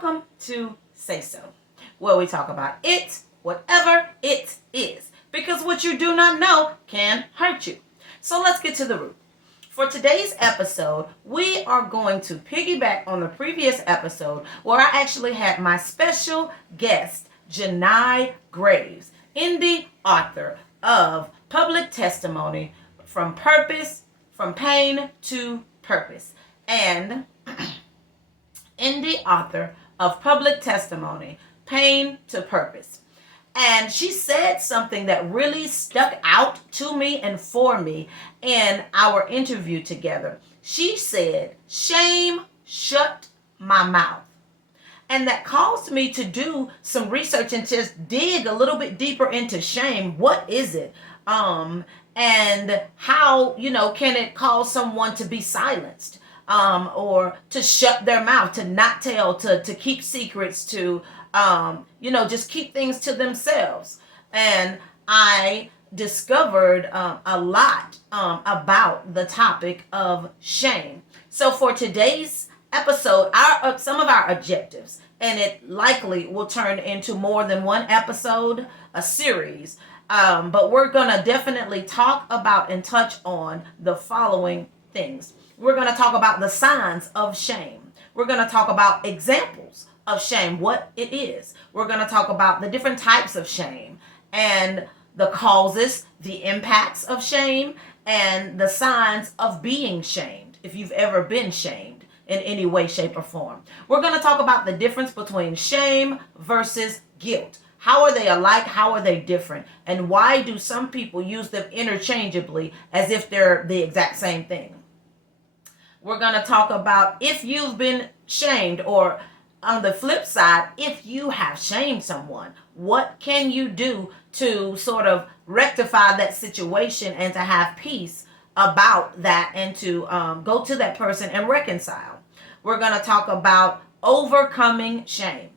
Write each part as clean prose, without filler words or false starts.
welcome to Say So, where we talk about it, whatever it is, because what you do not know can hurt you. So let's get to the root. For today's episode, we are going to piggyback on the previous episode where I actually had my special guest, Janai Graves, indie author of Public Testimony, From Pain to Purpose, and indie author of Public Testimony, Pain to Purpose. And she said something that really stuck out to me and for me in our interview together. She said, "Shame shut my mouth." And that caused me to do some research and just dig a little bit deeper into shame. What is it? And how, can it cause someone to be silenced? Or to shut their mouth, to not tell, to keep secrets, to, just keep things to themselves. And I discovered a lot about the topic of shame. So for today's episode, some of our objectives, and it likely will turn into more than one episode, a series, but we're going to definitely talk about and touch on the following things. We're going to talk about the signs of shame. We're going to talk about examples of shame, what it is. We're going to talk about the different types of shame and the causes, the impacts of shame, and the signs of being shamed, if you've ever been shamed in any way, shape, or form. We're going to talk about the difference between shame versus guilt. How are they alike? How are they different? And why do some people use them interchangeably as if they're the exact same thing? We're going to talk about if you've been shamed, or on the flip side, if you have shamed someone, what can you do to sort of rectify that situation and to have peace about that and to go to that person and reconcile. We're going to talk about overcoming shame.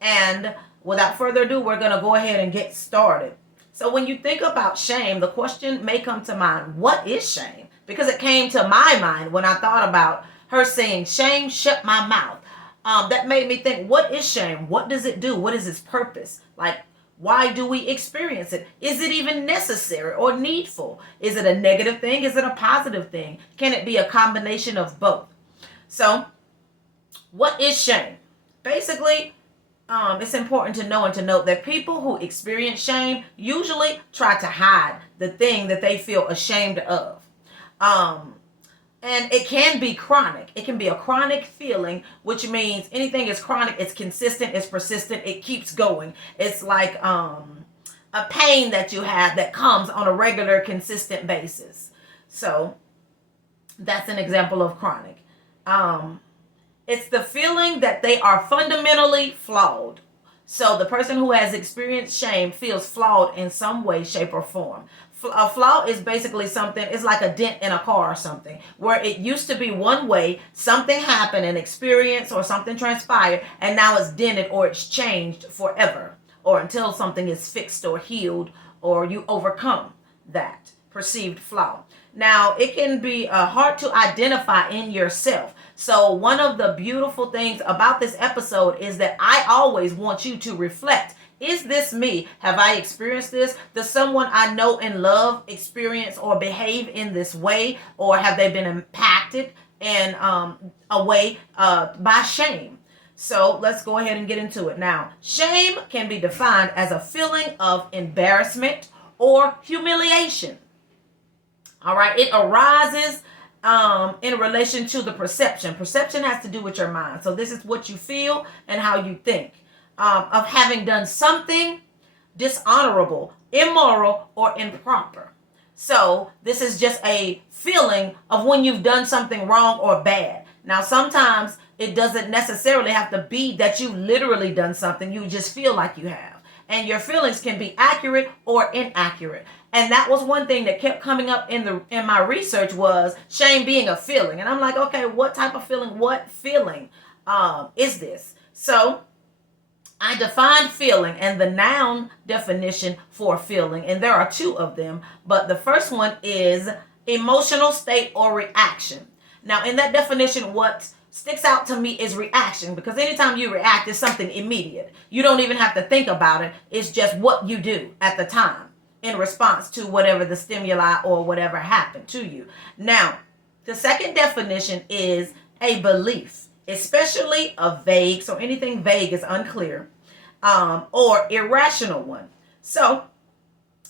And without further ado, we're going to go ahead and get started. So when you think about shame, the question may come to mind, what is shame? Because it came to my mind when I thought about her saying, "Shame shut my mouth." That made me think, what is shame? What does it do? What is its purpose? Like, why do we experience it? Is it even necessary or needful? Is it a negative thing? Is it a positive thing? Can it be a combination of both? So, what is shame? Basically, it's important to know and to note that people who experience shame usually try to hide the thing that they feel ashamed of. And it can be chronic. It can be a chronic feeling, which means anything is chronic, it's consistent, it's persistent, it keeps going. It's like a pain that you have that comes on a regular, consistent basis. So that's an example of chronic. It's the feeling that they are fundamentally flawed. So the person who has experienced shame feels flawed in some way, shape, or form. A flaw is basically something, it's like a dent in a car or something, where it used to be one way, something happened, an experience or something transpired, and now it's dented or it's changed forever, or until something is fixed or healed, or you overcome that perceived flaw. Now, it can be hard to identify in yourself. So one of the beautiful things about this episode is that I always want you to reflect. Is this me? Have I experienced this? Does someone I know and love experience or behave in this way? Or have they been impacted in a way by shame? So let's go ahead and get into it. Now, shame can be defined as a feeling of embarrassment or humiliation. All right, it arises in relation to the perception. Perception has to do with your mind. So this is what you feel and how you think. Of having done something dishonorable, immoral, or improper. So this is just a feeling of when you've done something wrong or bad. Now, sometimes it doesn't necessarily have to be that you literally done something. You just feel like you have. And your feelings can be accurate or inaccurate. And that was one thing that kept coming up in my research, was shame being a feeling. And I'm like, okay, what type of feeling? What feeling is this? So I defined feeling and the noun definition for feeling, and there are two of them, but the first one is emotional state or reaction. Now, in that definition, what sticks out to me is reaction, because anytime you react, it's something immediate. You don't even have to think about it. It's just what you do at the time in response to whatever the stimuli or whatever happened to you. Now, the second definition is a belief, especially a vague, so anything vague is unclear, or irrational one. So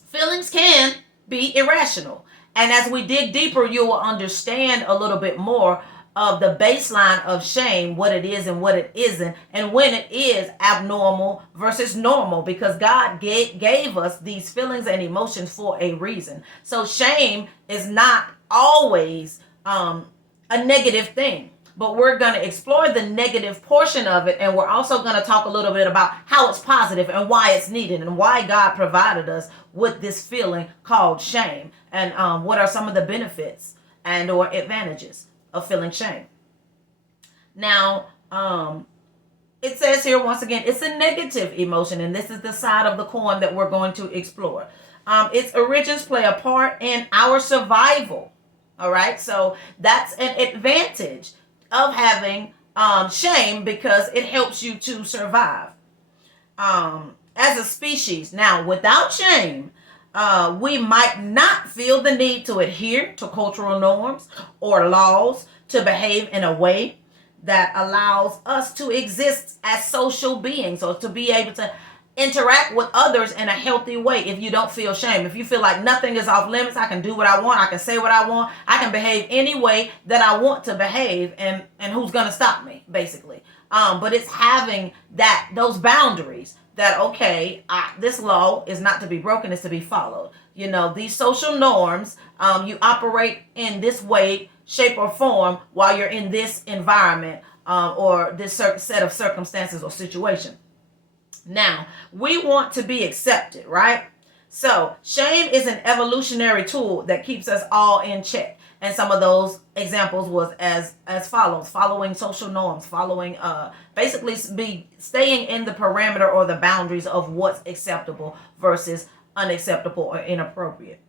feelings can be irrational. And as we dig deeper, you will understand a little bit more of the baseline of shame, what it is and what it isn't, and when it is abnormal versus normal, because God gave us these feelings and emotions for a reason. So shame is not always a negative thing, but we're going to explore the negative portion of it, and we're also going to talk a little bit about how it's positive and why it's needed and why God provided us with this feeling called shame, and what are some of the benefits and or advantages of feeling shame. Now, it says here once again, it's a negative emotion, and this is the side of the coin that we're going to explore. Its origins play a part in our survival. All right, so that's an advantage of having shame, because it helps you to survive as a species. Now, without shame, we might not feel the need to adhere to cultural norms or laws, to behave in a way that allows us to exist as social beings, or to be able to interact with others in a healthy way. If you don't feel shame, if you feel like nothing is off limits, I can do what I want, I can say what I want, I can behave any way that I want to behave, and who's going to stop me, basically. But it's having those boundaries that, okay, this law is not to be broken, it's to be followed. You know, these social norms, you operate in this way, shape, or form while you're in this environment, or this certain set of circumstances or situation. Now, we want to be accepted, right? So shame is an evolutionary tool that keeps us all in check. And some of those examples was as follows: following social norms, following basically staying in the parameter or the boundaries of what's acceptable versus unacceptable or inappropriate.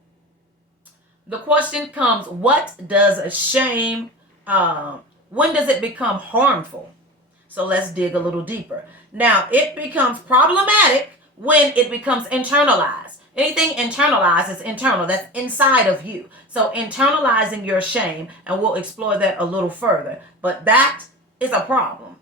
The question comes, what does shame, when does it become harmful? So let's dig a little deeper. Now, it becomes problematic when it becomes internalized. Anything internalized is internal. That's inside of you. So internalizing your shame, and we'll explore that a little further. But that is a problem,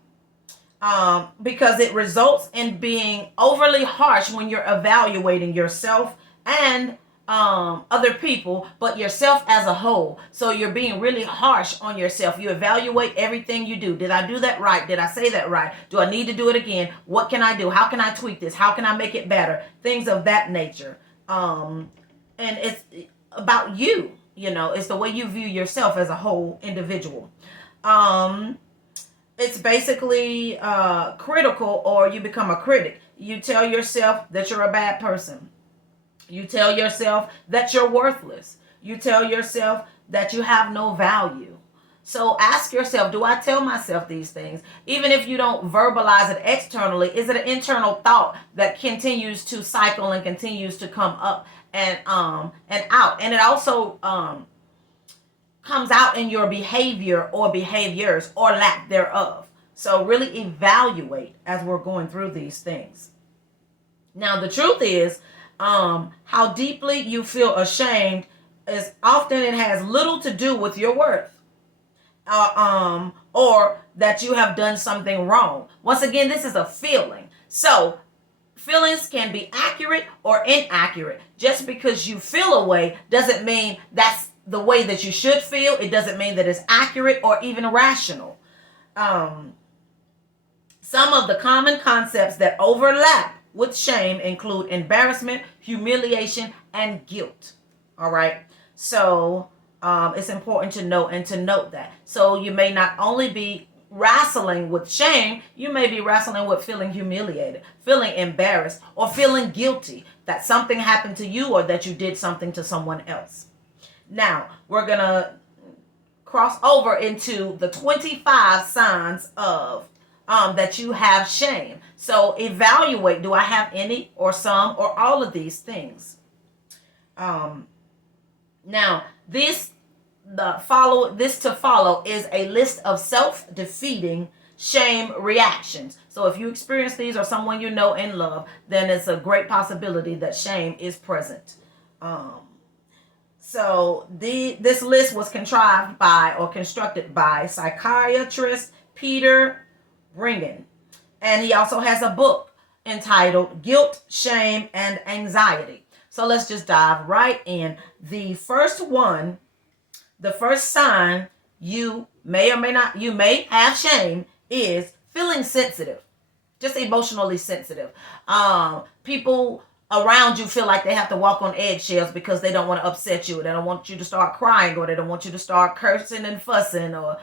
because it results in being overly harsh when you're evaluating yourself and other people, but yourself as a whole. So you're being really harsh on yourself. You evaluate everything you do. Did I do that right? Did I say that right? Do I need to do it again? What can I do? How can I tweak this? How can I make it better? Things of that nature. And it's about you. You know, it's the way you view yourself as a whole individual. It's basically critical, or you become a critic. You tell yourself that you're a bad person. You tell yourself that you're worthless. You tell yourself that you have no value. So ask yourself, do I tell myself these things? Even if you don't verbalize it externally, is it an internal thought that continues to cycle and continues to come up and out? And it also comes out in your behavior or behaviors or lack thereof. So really evaluate as we're going through these things. Now, the truth is, how deeply you feel ashamed is often, it has little to do with your worth, or that you have done something wrong. Once again, this is a feeling. So feelings can be accurate or inaccurate. Just because you feel a way doesn't mean that's the way that you should feel. It doesn't mean that it's accurate or even rational. Some of the common concepts that overlap with shame include embarrassment, humiliation, and guilt. All right. So it's important to know and to note that. So you may not only be wrestling with shame, you may be wrestling with feeling humiliated, feeling embarrassed, or feeling guilty that something happened to you or that you did something to someone else. Now, we're going to cross over into the 25 signs of that you have shame. So evaluate, do I have any or some or all of these things? Now, this to follow is a list of self-defeating shame reactions. So if you experience these or someone you know and love, then it's a great possibility that shame is present. So this list was contrived by or constructed by psychiatrist Peter Bringen. And he also has a book entitled Guilt, Shame, and Anxiety. So let's just dive right in. The first sign you may have shame is feeling sensitive, just emotionally sensitive. People around you feel like they have to walk on eggshells because they don't want to upset you. They don't want you to start crying, or they don't want you to start cursing and fussing, or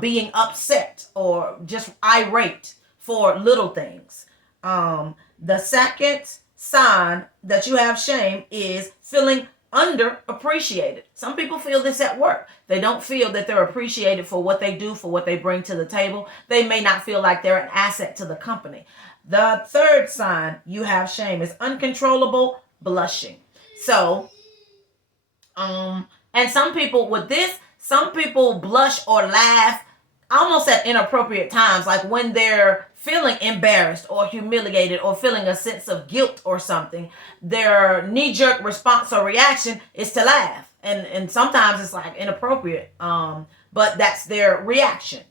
being upset or just irate for little things. The second sign that you have shame is feeling underappreciated. Some people feel this at work. They don't feel that they're appreciated for what they do, for what they bring to the table. They may not feel like they're an asset to the company. The third sign you have shame is uncontrollable blushing. So, and some people blush or laugh almost at inappropriate times, like when they're feeling embarrassed or humiliated or feeling a sense of guilt or something. Their knee-jerk response or reaction is to laugh, and sometimes it's like inappropriate, but that's their reaction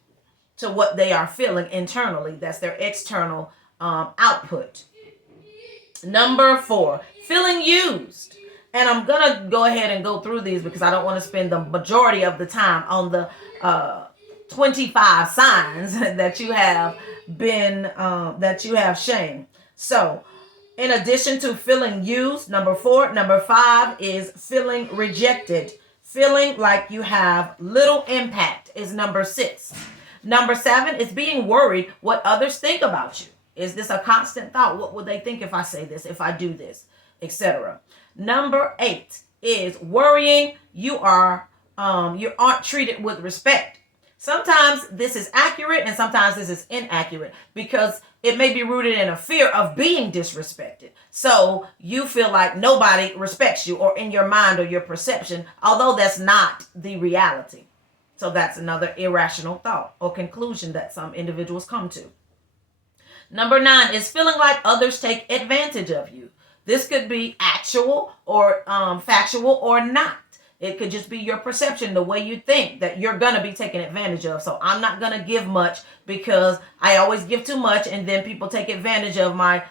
to what they are feeling internally. That's their external output. Number 4, feeling used. And I'm gonna go ahead and go through these because I don't want to spend the majority of the time on the 25 signs that you have shame. So, in addition to feeling used, number 5 is feeling rejected. Feeling like you have little impact is number 6. Number 7 is being worried what others think about you. Is this a constant thought? What would they think if I say this, if I do this, etc. Number 8 is worrying you aren't treated with respect. Sometimes this is accurate and sometimes this is inaccurate because it may be rooted in a fear of being disrespected. So you feel like nobody respects you, or in your mind or your perception, although that's not the reality. So that's another irrational thought or conclusion that some individuals come to. Number 9 is feeling like others take advantage of you. This could be actual or factual or not. It could just be your perception, the way you think that you're going to be taken advantage of. So I'm not going to give much because I always give too much, and then people take advantage of my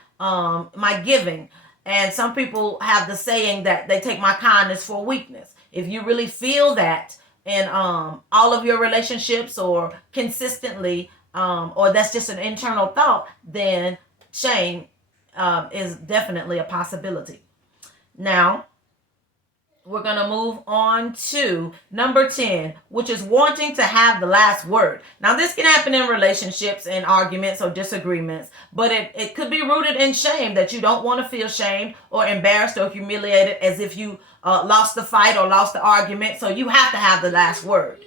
giving. And some people have the saying that they take my kindness for weakness. If you really feel that in all of your relationships or consistently, or that's just an internal thought, then shame is definitely a possibility. Now, we're going to move on to number 10, which is wanting to have the last word. Now, this can happen in relationships and arguments or disagreements, but it could be rooted in shame, that you don't want to feel shamed or embarrassed or humiliated as if you lost the fight or lost the argument. So you have to have the last word.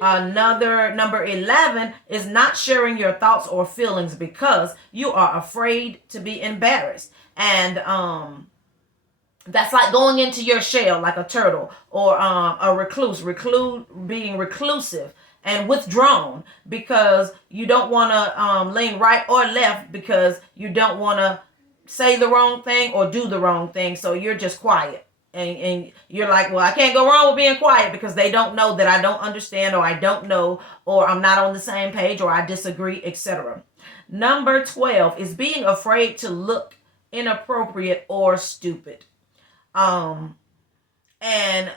Another number 11 is not sharing your thoughts or feelings because you are afraid to be embarrassed. And that's like going into your shell like a turtle, or a recluse, being reclusive and withdrawn because you don't want to lean right or left because you don't want to say the wrong thing or do the wrong thing. So you're just quiet. And you're like, well, I can't go wrong with being quiet because they don't know that I don't understand, or I don't know, or I'm not on the same page, or I disagree, etc. Number 12 is being afraid to look inappropriate or stupid. And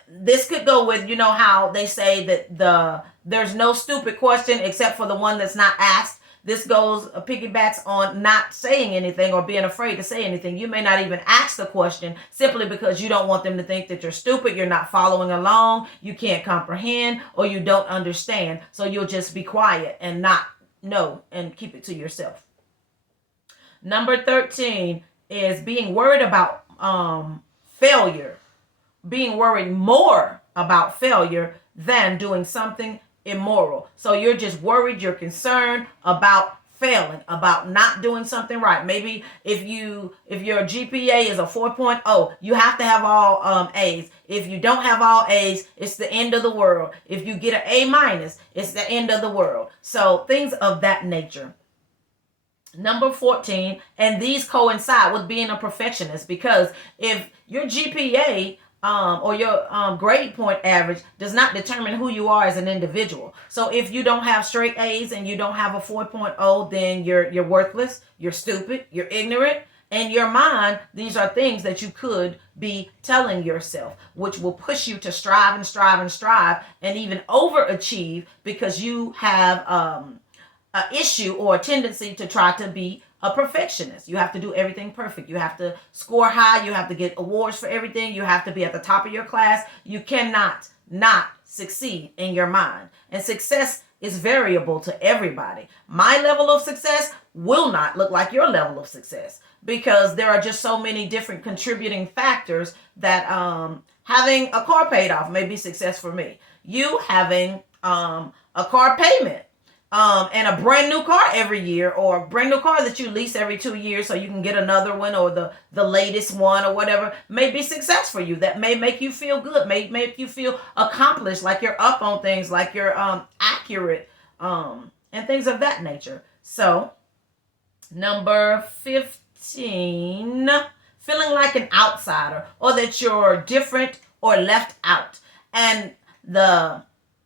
this could go with, how they say that there's no stupid question except for the one that's not asked. This piggybacks on not saying anything or being afraid to say anything. You may not even ask the question simply because you don't want them to think that you're stupid, you're not following along, you can't comprehend, or you don't understand. So you'll just be quiet and not know and keep it to yourself. Number 13 is being worried about failure. Being worried more about failure than doing something immoral. So you're just worried, you're concerned about failing, about not doing something right. Maybe if your GPA is a 4.0, you have to have all A's. If you don't have all A's, it's the end of the world. If you get an A minus, it's the end of the world. So things of that nature. Number 14, and these coincide with being a perfectionist, because if your GPA or your grade point average does not determine who you are as an individual. So if you don't have straight A's and you don't have a 4.0, then you're worthless, you're stupid, you're ignorant. In your mind, these are things that you could be telling yourself, which will push you to strive and strive and strive and even overachieve, because you have an issue or a tendency to try to be a perfectionist. You have to do everything perfect. You have to score high. You have to get awards for everything. You have to be at the top of your class. You cannot not succeed in your mind. And success is variable to everybody. My level of success will not look like your level of success, because there are just so many different contributing factors that having a car paid off may be success for me. You having a car payment and a brand new car every year, or a brand new car that you lease every 2 years so you can get another one, or the latest one or whatever, may be success for you. That may make you feel good, may make you feel accomplished, like you're up on things, like you're accurate, and things of that nature. So number 15, feeling like an outsider, or that you're different or left out. And the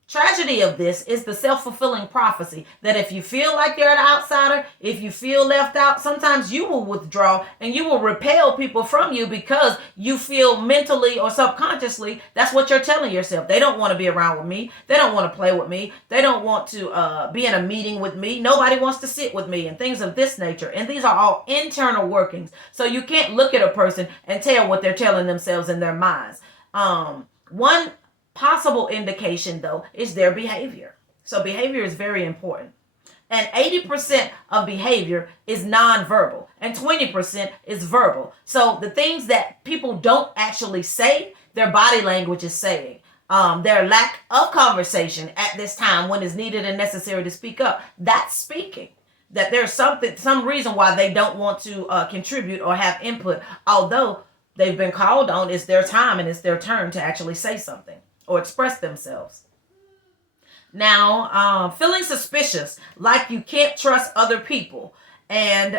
tragedy of this is the self-fulfilling prophecy that if you feel like you're an outsider, if you feel left out, sometimes you will withdraw and you will repel people from you, because you feel mentally or subconsciously that's what you're telling yourself. They don't want to be around with me. They don't want to play with me. They don't want to be in a meeting with me. Nobody wants to sit with me, and things of this nature. And these are all internal workings. So you can't look at a person and tell what they're telling themselves in their minds. One possible indication, though, is their behavior. So behavior is very important. And 80% of behavior is nonverbal, and 20% is verbal. So the things that people don't actually say, their body language is saying. Their lack of conversation at this time when it's needed and necessary to speak up, that's speaking. That there's some reason why they don't want to contribute or have input, although they've been called on. It's their time and it's their turn to actually say something or express themselves. Now, feeling suspicious, like you can't trust other people. And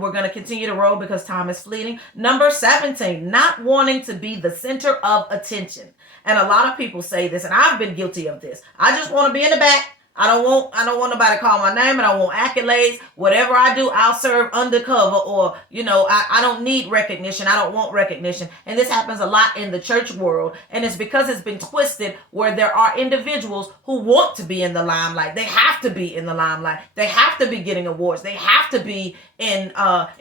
we're going to continue to roll because time is fleeting. Number 17, not wanting to be the center of attention. And a lot of people say this, and I've been guilty of this. I just want to be in the back. I don't want nobody to call my name, and I want accolades. Whatever I do, I'll serve undercover, or, I don't need recognition. I don't want recognition. And this happens a lot in the church world. And it's because it's been twisted, where there are individuals who want to be in the limelight. They have to be in the limelight. They have to be getting awards. They have to be in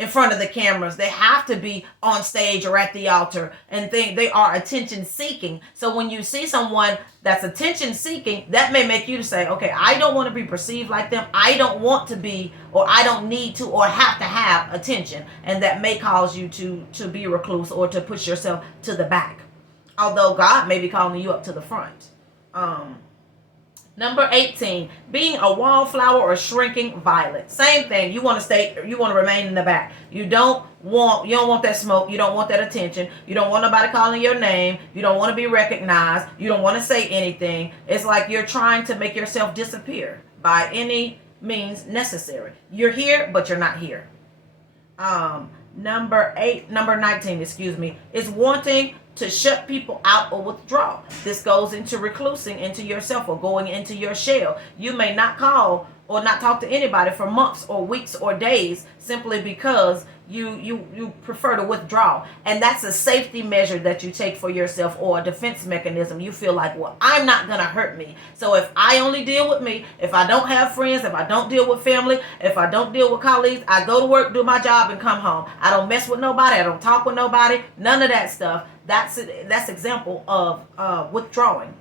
front of the cameras. They have to be on stage or at the altar, and they are attention seeking. So when you see someone that's attention seeking, that may make you say, okay, I don't want to be perceived like them. I don't want to be, or I don't need to, or have to have attention. And that may cause you to be recluse or to push yourself to the back, although God may be calling you up to the front. Number 18, being a wallflower or shrinking violet. Same thing. You want to remain in the back. You don't want that smoke. You don't want that attention. You don't want nobody calling your name. You don't want to be recognized. You don't want to say anything. It's like you're trying to make yourself disappear by any means necessary. You're here, but you're not here. Number 19, is wanting to shut people out or withdraw. This goes into reclusing into yourself or going into your shell. You may not call or not talk to anybody for months or weeks or days, simply because you prefer to withdraw. And that's a safety measure that you take for yourself, or a defense mechanism. You feel like, well, I'm not going to hurt me. So if I only deal with me, if I don't have friends, if I don't deal with family, if I don't deal with colleagues, I go to work, do my job, and come home. I don't mess with nobody. I don't talk with nobody. None of that stuff. That's example of withdrawing,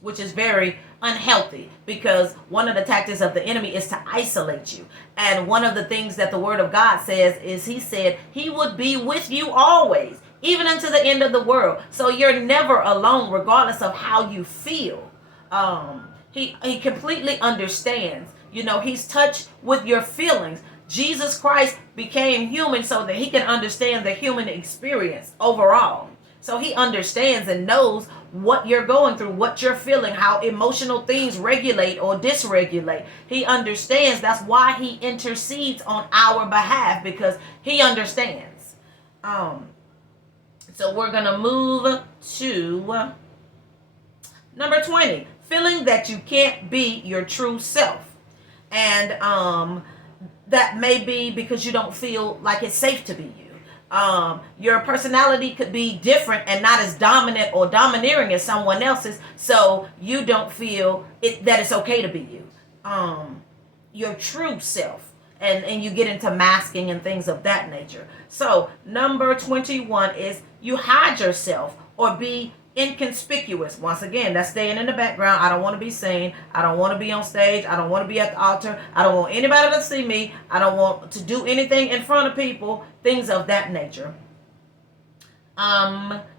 which is very unhealthy, because one of the tactics of the enemy is to isolate you. And one of the things that the Word of God says is, He said He would be with you always, even unto the end of the world. So you're never alone, regardless of how you feel. He completely understands He's touched with your feelings. Jesus Christ became human so that he can understand the human experience overall. So he understands and knows what you're going through, what you're feeling, how emotional things regulate or dysregulate. He understands. That's why he intercedes on our behalf, because he understands. So we're going to move to number 20. Feeling that you can't be your true self. And that may be because you don't feel like it's safe to be you. Your personality could be different and not as dominant or domineering as someone else's, so you don't feel that it's okay to be you. Your true self. And you get into masking and things of that nature. So number 21 is you hide yourself or be inconspicuous. Once again, that's staying in the background. I don't want to be seen. I don't want to be on stage. I don't want to be at the altar. I don't want anybody to see me. I don't want to do anything in front of people. Things of that nature.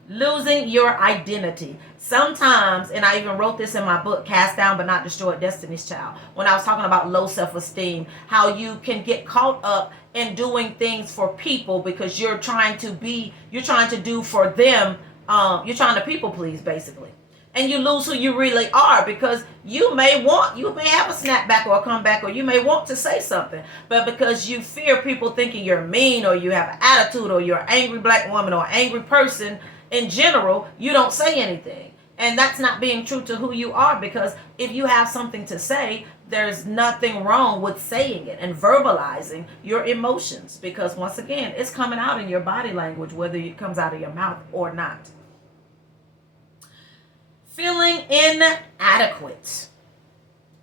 Losing your identity. Sometimes, and I even wrote this in my book, Cast Down But Not Destroyed, Destiny's Child, when I was talking about low self-esteem, how you can get caught up in doing things for people because you're trying to do for them. You're trying to people please, basically. And you lose who you really are, because you may have a snapback or a comeback, or you may want to say something, but because you fear people thinking you're mean, or you have an attitude, or you're an angry black woman, or an angry person in general, you don't say anything. And that's not being true to who you are, because if you have something to say, there's nothing wrong with saying it and verbalizing your emotions, because once again, it's coming out in your body language, whether it comes out of your mouth or not. Feeling inadequate.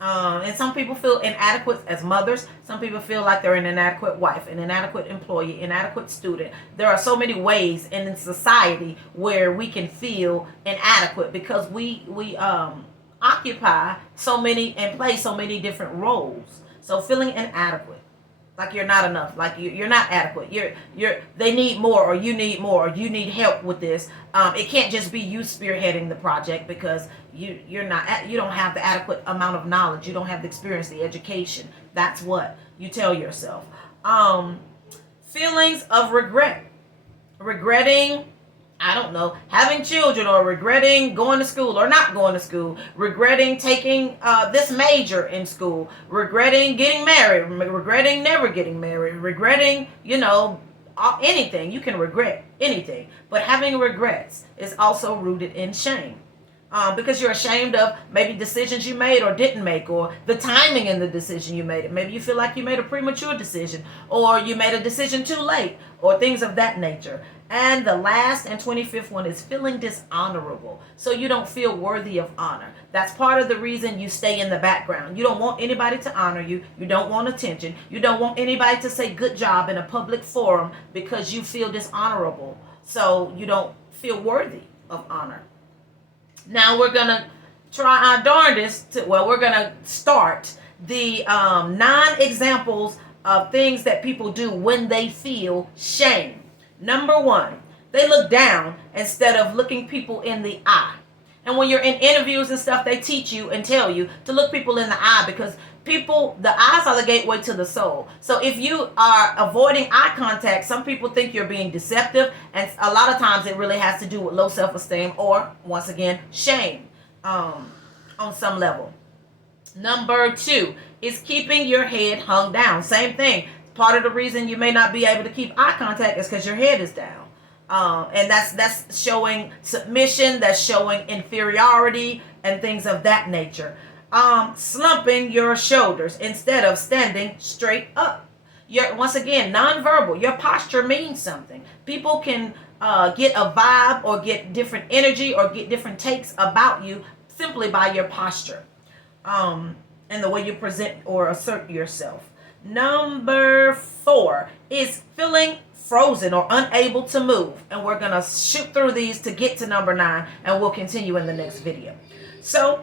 And some people feel inadequate as mothers. Some people feel like they're an inadequate wife, an inadequate employee, inadequate student. There are so many ways in society where we can feel inadequate because we occupy so many and play so many different roles. So feeling inadequate. Like you're not enough, like you're not adequate. They need more, or you need more, or you need help with this. It can't just be you spearheading the project, because you don't have the adequate amount of knowledge. You don't have the experience, the education. That's what you tell yourself. Feelings of regretting, I don't know, having children, or regretting going to school or not going to school, regretting taking this major in school, regretting getting married, regretting never getting married, regretting, anything. You can regret anything. But having regrets is also rooted in shame. Because you're ashamed of maybe decisions you made or didn't make, or the timing in the decision you made. Maybe you feel like you made a premature decision, or you made a decision too late, or things of that nature. And the last and 25th one is feeling dishonorable. So you don't feel worthy of honor. That's part of the reason you stay in the background. You don't want anybody to honor you. You don't want attention. You don't want anybody to say good job in a public forum, because you feel dishonorable. So you don't feel worthy of honor. Now we're going to try our darndest we're going to start the 9 examples of things that people do when they feel shame. Number 1, they look down instead of looking people in the eye. And when you're in interviews and stuff, they teach you and tell you to look people in the eye, because the eyes are the gateway to the soul. So if you are avoiding eye contact, some people think you're being deceptive, and a lot of times it really has to do with low self-esteem, or once again, shame on some level. Number 2 is keeping your head hung down. Same thing. Part of the reason you may not be able to keep eye contact is because your head is down. And that's showing submission, that's showing inferiority, and things of that nature. Slumping your shoulders instead of standing straight up. Once again, nonverbal. Your posture means something. People can get a vibe, or get different energy, or get different takes about you simply by your posture, and the way you present or assert yourself. Number 4 is feeling frozen or unable to move. And we're going to shoot through these to get to number 9, and we'll continue in the next video. So,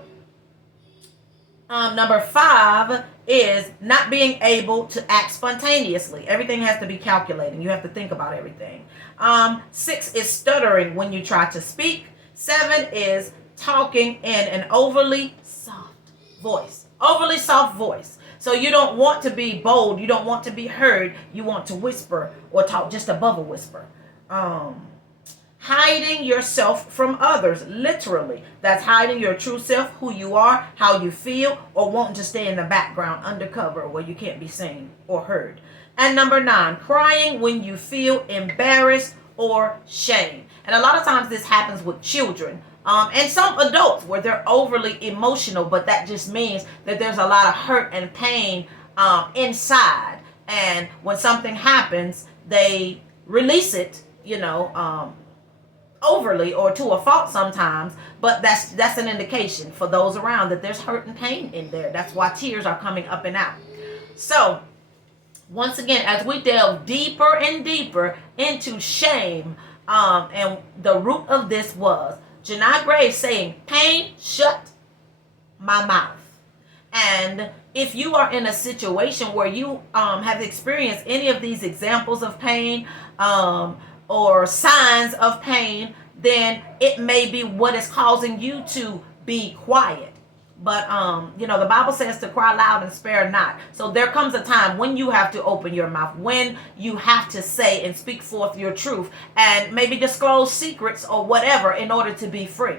number 5 is not being able to act spontaneously. Everything has to be calculated. You have to think about everything. 6 is stuttering when you try to speak. 7 is talking in an overly soft voice. So you don't want to be bold. You don't want to be heard. You want to whisper or talk just above a whisper. Hiding yourself from others, literally. That's hiding your true self, who you are, how you feel, or wanting to stay in the background undercover where you can't be seen or heard. And number 9, crying when you feel embarrassed or shame. And a lot of times this happens with children. And some adults where they're overly emotional, but that just means that there's a lot of hurt and pain inside. And when something happens, they release it, overly or to a fault sometimes, but that's an indication for those around that there's hurt and pain in there. That's why tears are coming up and out. So once again, as we delve deeper and deeper into shame, and the root of this was Janai Graves saying, pain, shut my mouth. And if you are in a situation where you have experienced any of these examples of pain, or signs of pain, then it may be what is causing you to be quiet. But the Bible says to cry loud and spare not. So there comes a time when you have to open your mouth, when you have to say and speak forth your truth, and maybe disclose secrets or whatever in order to be free.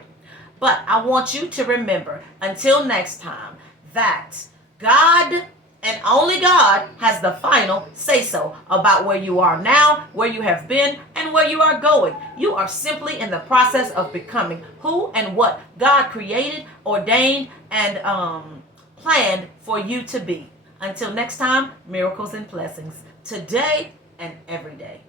But I want you to remember, until next time, that God and only God has the final say-so about where you are now, where you have been, and where you are going. You are simply in the process of becoming who and what God created, ordained, and planned for you to be. Until next time, miracles and blessings today and every day.